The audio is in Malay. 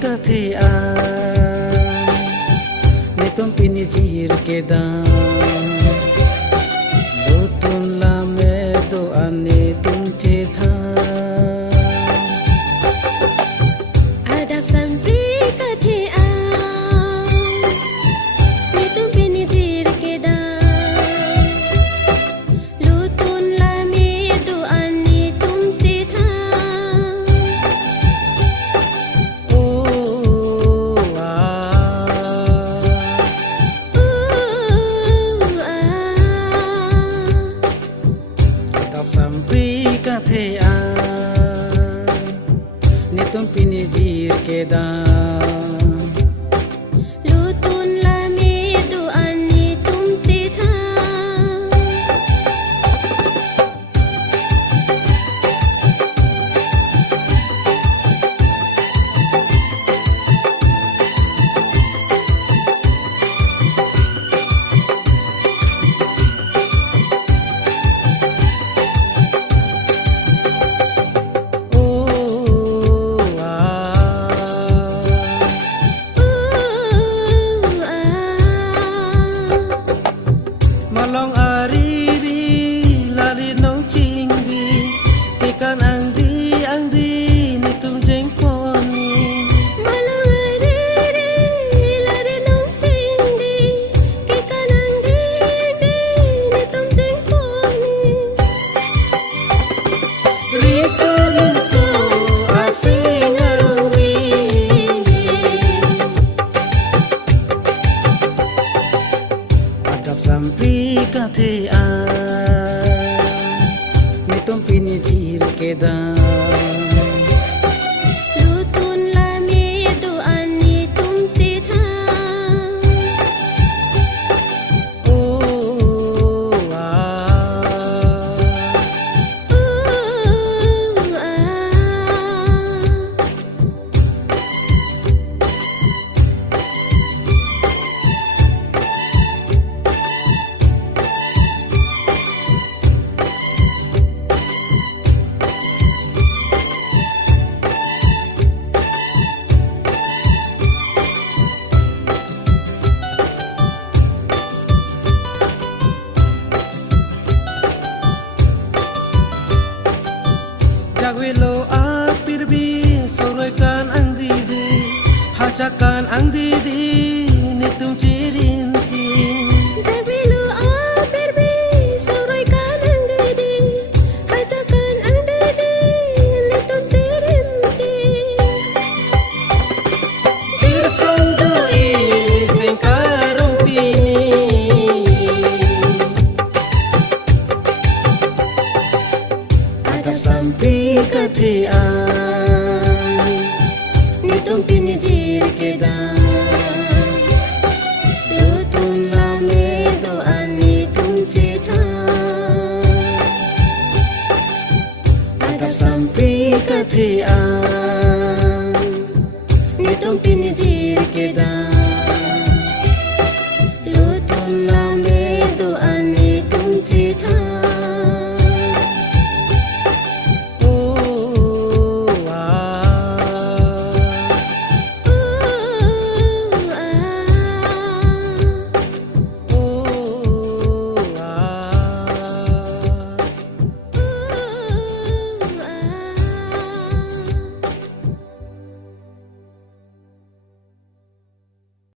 kathean nitum pinijir kedan lutun lame do ane tum cetha adab sampri kathean nitum pinijir kedan lutun lame do ane tum cetha sampri kathean nitum pinijir kedan lutun lame do ane tum cetha malong ariri lari nong cinggi ikan angdi nitum jengkoni malang ariri lari nong cinggi ikan angdi nitum jengkoni riso riso asing arungi adab sampri kathean nitum pinijir kedan lutun lame do ane tum cetha jagwelo apirbi soroikan ang didi hajakan ang didi nitum cirinti Jabilu apirbi sauraikan ang didi hajakan ang didi litum cirinti cirsondo ising karong pini adab sampri kathean nitum pinijir kedan lutun lame do ane tum cetha adab sampri kathean nitum pinijir kedan